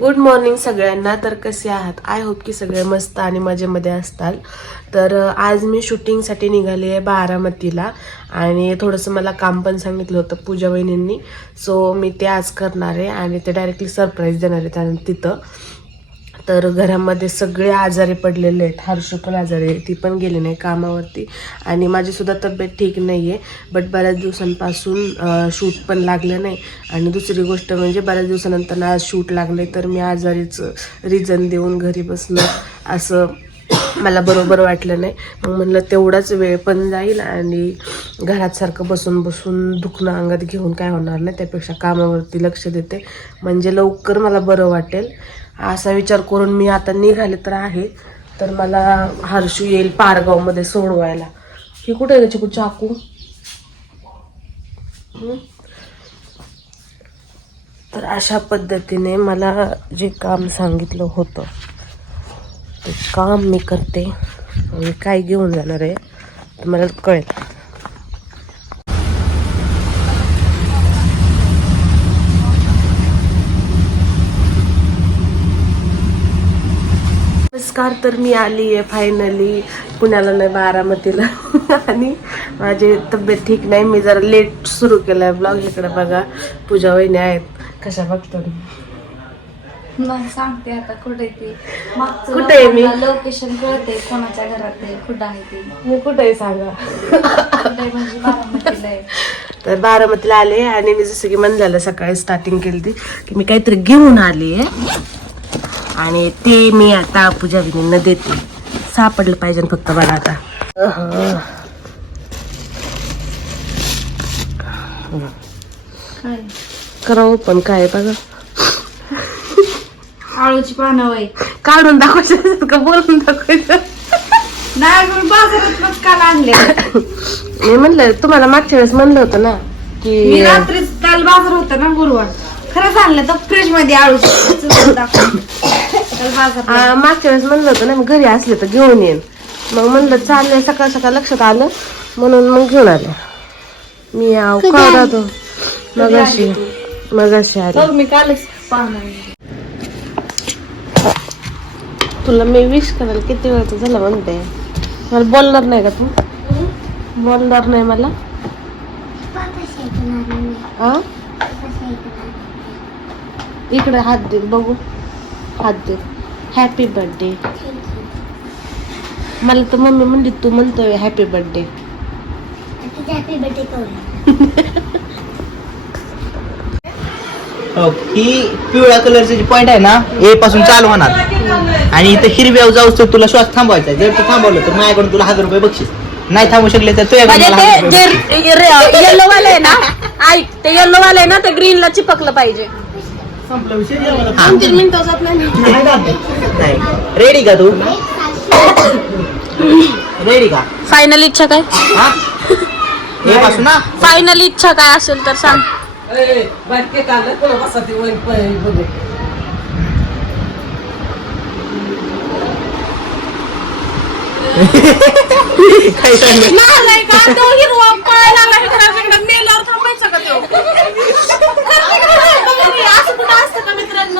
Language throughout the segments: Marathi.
गुड मॉर्निंग सगळ्यांना. तर कसे आहात? आय होप की सगळे मस्त आणि मजेमध्ये असताल. तर आज मी शूटिंगसाठी निघाली आहे बारामतीला आणि थोडंसं मला काम पण सांगितलं होतं पूजा वहिनींनी. सो मी ते आज करणार आहे आणि ते डायरेक्टली सरप्राईज देणार आहे त्यांना तिथं. तर घरामध्ये सगळे आजारी पडलेले आहेत. हर्षू पण आजारी आहे. ती पण गेली नाही कामावरती. आणि माझीसुद्धा तब्येत ठीक नाही आहे बट बऱ्याच दिवसांपासून शूट पण लागलं नाही. आणि दुसरी गोष्ट म्हणजे बऱ्याच दिवसानंतर आज शूट लागले तर मी आजारीच रिझन देऊन घरी बसणं असं मला बरोबर वाटलं नाही. मग म्हणलं तेवढाच वेळ पण जाईल आणि घरात सारखं बसून बसून दुखणं अंगात घेऊन काय होणार नाही. त्यापेक्षा कामावरती लक्ष देते. म्हणजे लवकर मला बरं वाटेल. असा विचार करून मी आता निघाले तर आहे. तर मला हर्षू येईल पारगावमध्ये सोडवायला. ही कुठे आहे चिकू चाकू? तर अशा पद्धतीने मला जे काम सांगितलं होतं ते काम मी करते. आणि काय घेऊन जाणार आहे तर मला कळेल. नमस्कार तर मी आली आहे फायनली पुण्याला नाही बारामतीला. आणि माझी तब्येत ठीक नाही. मी जरा लेट सुरू केला आहे ब्लॉग इकडे बघा. पूजा वहिनी आहेत. कशा बघतो नाही सांगते आता कुठे ते. कुठे आहे मी? लोकेशन कळते कोणाच्या घरात आहे कुठं आहे ते. मी कुठे आहे सांगा. कुठे म्हणजे बारामतीला आहे. तर बारामतीला आले आणि मी जसं की म्हणलेलं सकाळी स्टार्टिंग केली ती की मी काहीतरी घेऊन आली आहे. आणि ते मी आता पूजा विनींना देते. सापडलं पाहिजे फक्त मला आता. करावं पण काय बघा. आळूची पानं वय काढून दाखवायचं का बोलून दाखवायचं. नाही मी बाजारात काल आणले. मी म्हणलं तुम्हाला मागच्या वेळेस म्हणलं होतं ना मी की रात्री काल बाजार होता ना गुरुवार खरंच आणलं तर फ्रीजमध्ये आळूची दाखव काल बाजार आ, मागच्या वेळेस म्हणलं होतं ना मी घरी असले तर घेऊन येईन. मग म्हणलं चाललंय सकाळ सकाळ लक्षात आलं. म्हणून मग घेऊन आले. मी आव का राहतो. मगाशी. मगाशी आले. मी कालच. तुला मी विश करायला किती वेळचं झालं म्हणते. मला बोलणार नाही का तू? बोलणार नाही मला? हा इकडे हात दे बघू. हात दे. हॅपी बर्थडे मला तर मम्मी म्हणली तू म्हणतोय हॅपी बर्थडे हो, ही पिवळ्या कलरची जी पॉइंट आहे ना ए पासून चालू होणार. आणि इथं हिरव्या जाऊस तर तुला श्वास थांबवायचा आहे. जर तू थांबवलं तर माझ्याकडून तुला हजार रुपये बक्षीस. नाही थांबू शकले तर म्हणजे ते जे येल्लो वाले आहे ना ऐक ते येल्लो वाले आहे ना ते ग्रीन ला चिपकलं पाहिजे. रेडी का तू? रेडी का? फायनल इच्छा काय? हा? पासून ना? फायनल इच्छा काय असेल तर सांग. काय सांगू? नाही का तो हिरवा पळायला लागला घराच्या इकडं मेल्यावर थांबायचं का तो बघा मी, असं कुठं असतं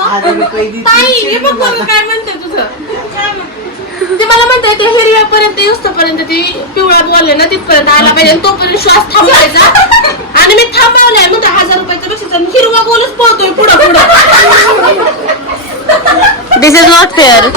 आता मी कैदी ताई बघ बरं काय म्हणते तुझं. ते मला म्हणते ते हिरव्यापर्यंत ती पिवळा बोलले ना तिथपर्यंत आला पाहिजे. आणि तोपर्यंत श्वास थांबवायचा आणि मी थांबवलाय. म्हणतो हजार रुपयाचं आणि हिरवा बोलच पळतोय पुढं पुढं. दिस इज नॉट फेअर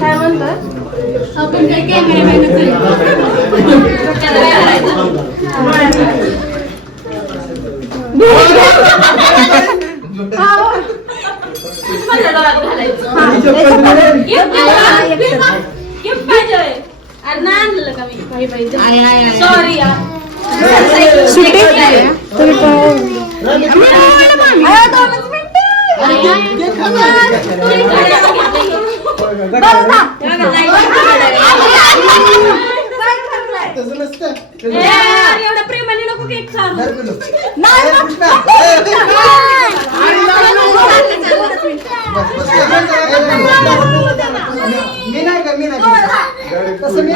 काय म्हणतात आपण काय कॅमेरामॅन गळ्यात घालायचं. गिफ्ट पाहिजे. अरे नाही आणलं का मी? बाई सॉरी एवढ्या प्रेमाने नको केक सांग